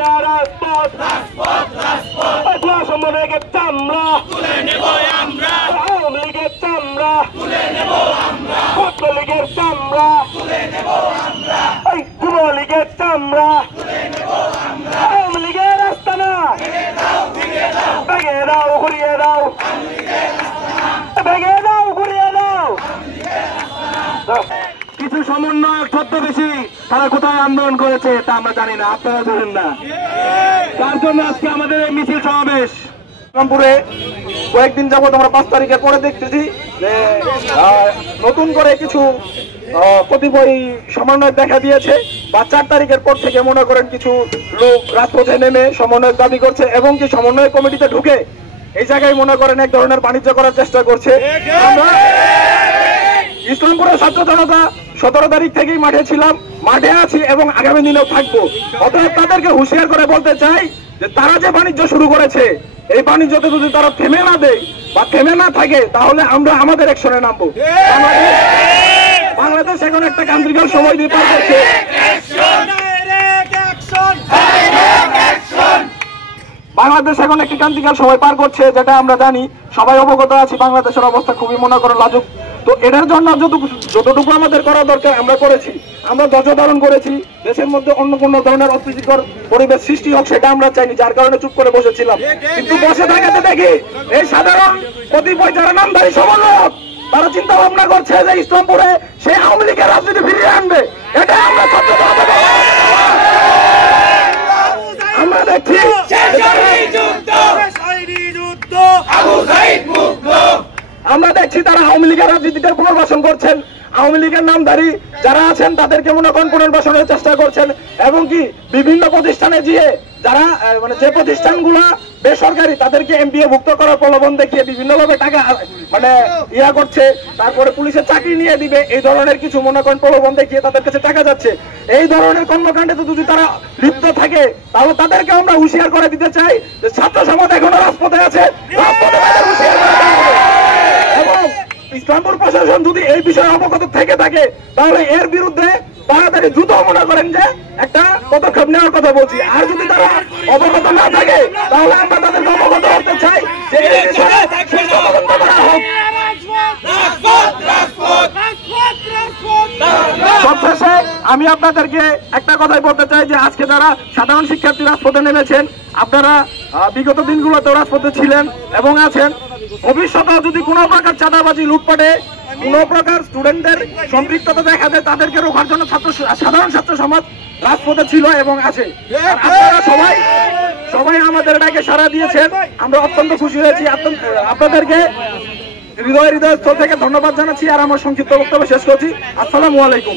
না রাজপথ আওয়ামী লীগের চামড়া তুলে নেব আমরা, আওয়ামী লীগের চামড়া তুলে নেব আমরা, ছাত্রলীগের চামড়া তুলে নেব আমরা, যুবলীগের চামড়া তুলে নেব আমরা, আওয়ামী লীগের আস্তানা ভেঙে দাও ঘুরিয়ে দাও, ভেঙে দাও ঘুরিয়ে দাও। কিছু সমন্বয়ক ছদ্মবেশী তারা কোথায় আন্দোলন করেছে তা আমরা জানি না, আপনারা জানেন না, তার জন্য আজকে আমাদের এই মিছিল সমাবেশ। রামপুরে কয়েকদিন যাবত আমরা 5 তারিখের পরে দেখতেছি যে নতুন করে কিছু কতিপয় সমন্বয় দেখা দিয়েছে, বা 4 তারিখের পর থেকে মনে করেন কিছু লোক রাজপথে নেমে সমন্বয় দাবি করছে এবং কি সমন্বয় কমিটিতে ঢুকে এই জায়গায় মনে করেন এক ধরনের বাণিজ্য করার চেষ্টা করছে। আমরা ইসলামপুরের ছাত্র জনতা 17 তারিখ থেকেই মাঠে ছিলাম, মাঠে আছি এবং আগামী দিনেও থাকবো। অতএব তাদেরকে হুঁশিয়ার করে বলতে চাই যে তারা যে বাণিজ্য শুরু করেছে এই বাণিজ্যতে যদি তারা থেমে না দেয় বা থেমে না থাকে তাহলে আমরা আমাদের অ্যাকশনে নামবো। বাংলাদেশ এখন একটা ক্রান্তিকাল সময় দিয়ে পার করছে। বাংলাদেশ এখন একটি ক্রান্তিকাল সময় পার করছে, যেটা আমরা জানি, সবাই অবগত আছি। বাংলাদেশের অবস্থা খুবই মনে করেন লাজুক। তো এটার জন্য যতটুকু আমাদের করা দরকার আমরা করেছি, আমরা ধৈর্য ধারণ করেছি। দেশের মধ্যে অন্য কোন ধরনের অপ্রীতিকর পরিবেশ সৃষ্টি হোক সেটা আমরা চাইনি, যার কারণে চুপ করে বসেছিলাম। কিন্তু বসে থাকাতে দেখি এই সাধারণ কতিপয় যারা নামধারী সমন্বয়ক তারা চিন্তা ভাবনা করছে যে ইসলামপুরে সেই আওয়ামী লীগের রাজনীতি ফিরিয়ে আনবে। এটা আমরা আমরা দেখছি আমরা দেখছি তারা আওয়ামী লীগের রাজনীতিতে পুনর্বাসন করছেন। আওয়ামী লীগের নামধারী যারা আছেন তাদেরকে মনে করেন পুনর্বাসনের চেষ্টা করছেন এবং কি বিভিন্ন প্রতিষ্ঠানে গিয়ে যারা মানে যে প্রতিষ্ঠানগুলো বেসরকারি তাদেরকে এমপিএ ভুক্ত করার প্রলোভন দেখিয়ে বিভিন্নভাবে টাকা মানে ইয়া করছে, তারপরে পুলিশের চাকরি নিয়ে দিবে, এই ধরনের কিছু মনে করেন প্রলোভন দেখিয়ে তাদের কাছে টাকা যাচ্ছে। এই ধরনের কর্মকাণ্ডে যদি তারা লিপ্ত থাকে তাহলে তাদেরকে আমরা হুঁশিয়ার করে দিতে চাই যে ছাত্র সমাজ এখনো রাজপথে আছে, রাজপথে হুঁশিয়ার করে দিতে হবে। এবং ইসলামপুর প্রশাসন যদি এই বিষয়ে অবগত থেকে থাকে তাহলে এর বিরুদ্ধে তাড়াতাড়ি দ্রুত মনে করেন যে একটা পদক্ষেপ নেওয়ার কথা বলছি। আর যদি তারা অবগত না থাকে তাহলে আমরা তাদেরকে অবগত করতে চাই যে এই বিষয়ে সুষ্ঠু তদন্ত করা হোক। সবশেষে আমি আপনাদেরকে একটা কথাই বলতে চাই যে আজকে যারা সাধারণ শিক্ষার্থী রাজপথে নেমেছেন, আপনারা বিগত দিনগুলোতে রাজপথে ছিলেন এবং আছেন। ভবিষ্যতেও যদি কোনো প্রকার চাঁদাবাজি, লুটপাটে কোনো প্রকার স্টুডেন্টদের সম্পৃক্ততা দেখা দেয় তাদেরকে রোখার জন্য সাধারণ ছাত্র সমাজ রাজপথে ছিল এবং আছে। আপনারা সবাই আমাদের ডাকে সাড়া দিয়েছেন, আমরা অত্যন্ত খুশি হয়েছি। আপনাদেরকে হৃদয় স্থল থেকে ধন্যবাদ জানাচ্ছি। আর আমার সংক্ষিপ্ত বক্তব্য শেষ করছি। আসসালামু আলাইকুম।